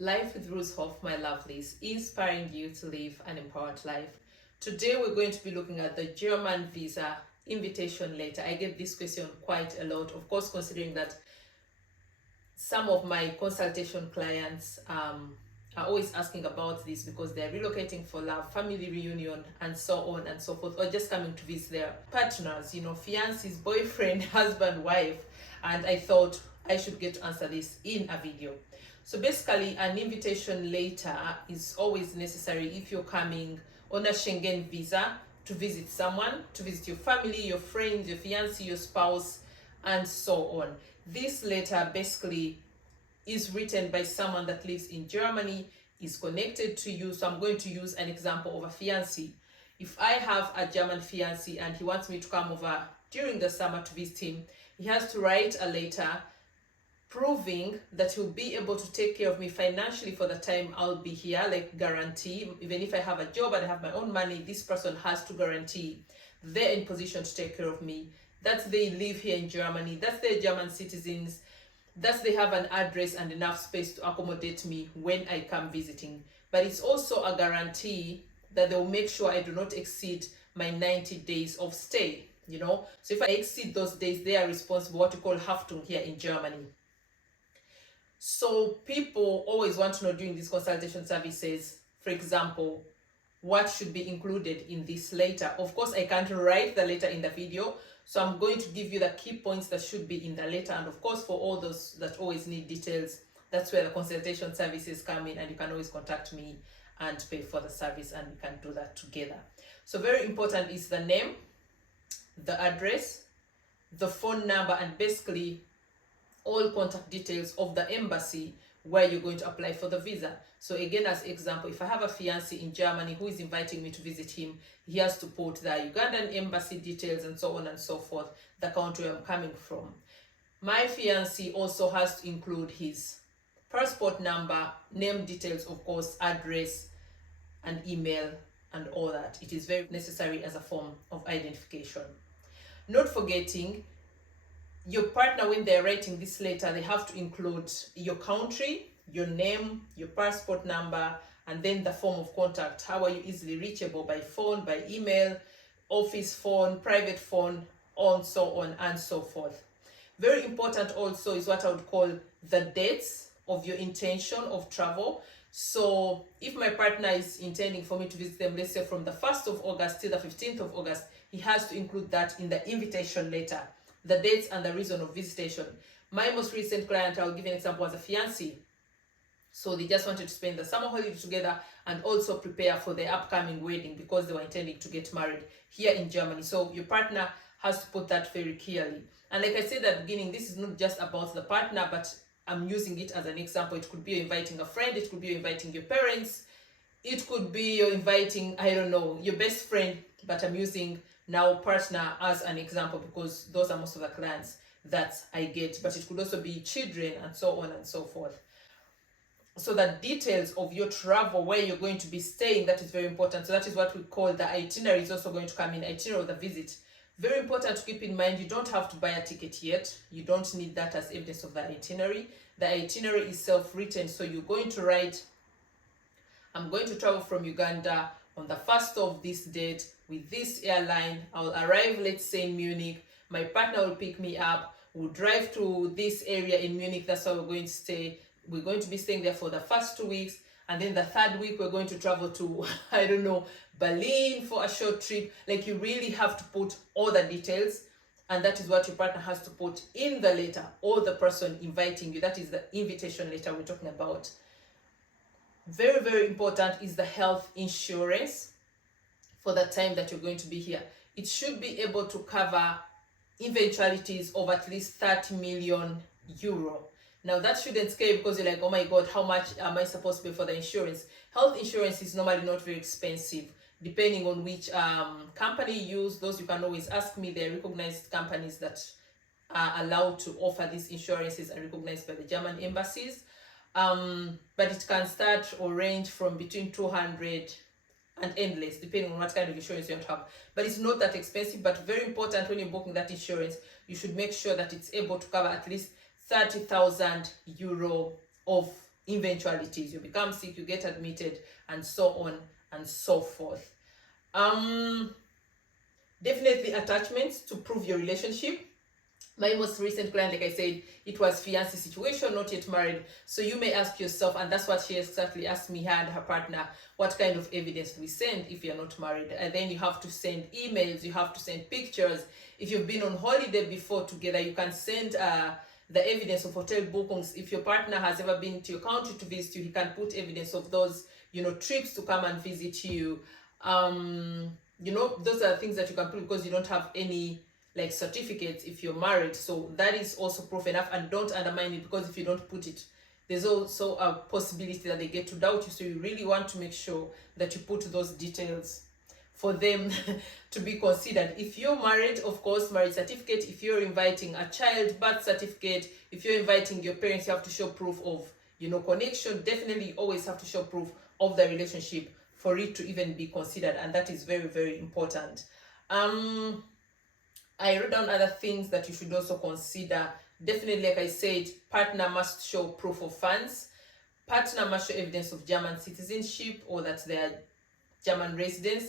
Life with Ruzhoffs, my lovelies, inspiring you to live an empowered life. Today we're going to be looking at the German visa invitation letter. I get this question quite a lot, of course, considering that some of my consultation clients are always asking about this because they're relocating for love, family reunion, and so on and so forth, or just coming to visit their partners, fiancés, boyfriend, husband, wife. And I thought I should get to answer this in a video. So basically, an invitation letter is always necessary if you're coming on a Schengen visa to visit someone, to visit your family, your friends, your fiancé, your spouse, and so on. This letter basically is written by someone that lives in Germany, is connected to you. So I'm going to use an example of a fiancé. If I have a German fiancé and he wants me to come over during the summer to visit him, he has to write a letter proving that he'll be able to take care of me financially for the time I'll be here, like guarantee. Even if I have a job and I have my own money, this person has to guarantee they're in position to take care of me, that they live here in Germany, that they're German citizens, that they have an address and enough space to accommodate me when I come visiting. But it's also a guarantee that they'll make sure I do not exceed my 90 days of stay, So if I exceed those days, they are responsible, what you call Haftung here in Germany. So people always want to know during these consultation services, for example, what should be included in this letter. Of course, I can't write the letter in the video, so I'm going to give you the key points that should be in the letter. And of course, for all those that always need details, that's where the consultation services come in, and you can always contact me and pay for the service, and we can do that together. So very important is the name, the address, the phone number, and basically all contact details of the embassy where you're going to apply for the visa. So again, as example, if I have a fiancé in Germany who is inviting me to visit him, he has to put the Ugandan embassy details and so on and so forth, the country I'm coming from. My fiancé also has to include his passport number, name details, of course, address and email and all that. It is very necessary as a form of identification. Not forgetting, your partner, when they're writing this letter, they have to include your country, your name, your passport number, and then the form of contact. How are you easily reachable? By phone, by email, office phone, private phone, so on and so forth. Very important also is what I would call the dates of your intention of travel. So if my partner is intending for me to visit them, let's say from the 1st of August till the 15th of August, he has to include that in the invitation letter, the dates and the reason of visitation. My most recent client, I'll give you an example, was a fiancé. So they just wanted to spend the summer holiday together and also prepare for their upcoming wedding because they were intending to get married here in Germany. So your partner has to put that very clearly. And like I said at the beginning, this is not just about the partner, but I'm using it as an example. It could be you're inviting a friend, it could be you're inviting your parents, it could be you're inviting, I don't know, your best friend, but I'm using now partner as an example because those are most of the clients that I get, but it could also be children and so on and so forth. So the details of your travel, where you're going to be staying, that is very important. So that is what we call the itinerary is also going to come in, itinerary of the visit. Very important to keep in mind, you don't have to buy a ticket yet. You don't need that as evidence of the itinerary. The itinerary is self-written, so you're going to write, I'm going to travel from Uganda on the 1st of this date with this airline. I'll arrive, let's say, in Munich. My partner will pick me up. We'll drive to this area in Munich. That's where we're going to stay. We're going to be staying there for the first 2 weeks. And then the 3rd week, we're going to travel to, I don't know, Berlin for a short trip. Like, you really have to put all the details. And that is what your partner has to put in the letter, or the person inviting you. That is the invitation letter we're talking about. Very, very important is the health insurance for the time that you're going to be here. It should be able to cover eventualities of at least 30 million euro. Now that shouldn't scare you because you're like, oh my God, how much am I supposed to pay for the insurance? Health insurance is normally not very expensive, depending on which company you use. Those you can always ask me. They're recognized companies that are allowed to offer these insurances and recognized by the German embassies. But it can start or range from between 200 and endless, depending on what kind of insurance you have. But it's not that expensive, but very important when you're booking that insurance, you should make sure that it's able to cover at least 30,000 euro of eventualities. You become sick, you get admitted, and so on and so forth. Definitely attachments to prove your relationship. My most recent client, like I said, it was fiancé situation, not yet married. So you may ask yourself, and that's what she exactly asked me, her and her partner, what kind of evidence do we send if you're not married? And then you have to send emails, you have to send pictures. If you've been on holiday before together, you can send the evidence of hotel bookings. If your partner has ever been to your country to visit you, he can put evidence of those, trips to come and visit you. Those are things that you can prove because you don't have any like certificates if you're married. So that is also proof enough, and don't undermine it, because if you don't put it, there's also a possibility that they get to doubt you. So you really want to make sure that you put those details for them to be considered. If you're married, of course, marriage certificate. If you're inviting a child, birth certificate. If you're inviting your parents, you have to show proof of connection. Definitely you always have to show proof of the relationship for it to even be considered, and that is very, very important. I wrote down other things that you should also consider. Definitely, like I said, partner must show proof of funds. Partner must show evidence of German citizenship, or that they are German residents.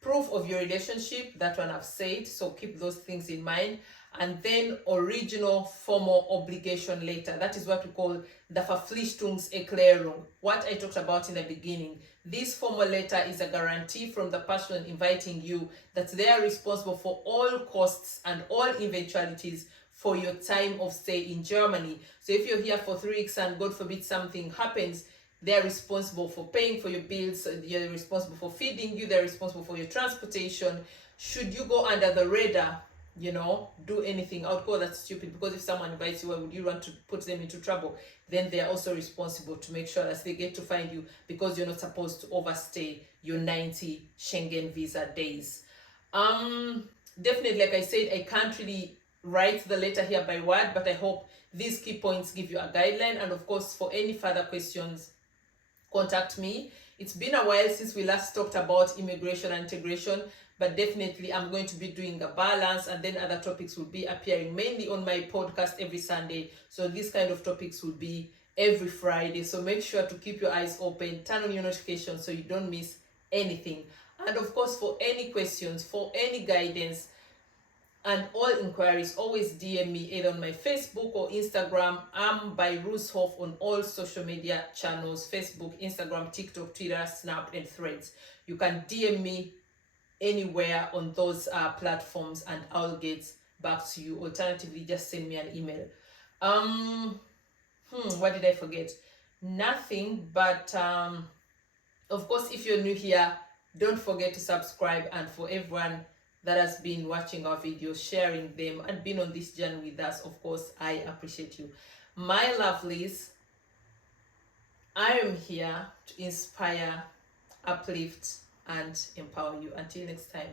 Proof of your relationship, that one I've said, so keep those things in mind. And then original formal obligation letter. That is what we call the Verpflichtungserklärung, what I talked about in the beginning. This formal letter is a guarantee from the person inviting you that they are responsible for all costs and all eventualities for your time of stay in Germany. So if you're here for 3 weeks and God forbid something happens, they're responsible for paying for your bills, they're responsible for feeding you, they're responsible for your transportation. Should you go under the radar, do anything out, oh, that's stupid, because if someone invites you, why would you want to put them into trouble? Then they are also responsible to make sure that they get to find you, because you're not supposed to overstay your 90 Schengen visa days. Definitely, like I said, I can't really write the letter here by word, but I hope these key points give you a guideline. And of course, for any further questions, contact me. It's been a while since we last talked about immigration and integration, but definitely I'm going to be doing a balance, and then other topics will be appearing mainly on my podcast every Sunday. So these kind of topics will be every Friday. So make sure to keep your eyes open, turn on your notifications so you don't miss anything. And of course, for any questions, for any guidance, and all inquiries, always DM me either on my Facebook or Instagram. I'm by Ruzhoffs on all social media channels: Facebook, Instagram, TikTok, Twitter, Snap, and Threads. You can DM me anywhere on those platforms, and I'll get back to you. Alternatively, just send me an email. What did I forget? Nothing, but of course, if you're new here, don't forget to subscribe. And for everyone that has been watching our videos, sharing them, and been on this journey with us, of course, I appreciate you. My lovelies, I am here to inspire, uplift, and empower you. Until next time.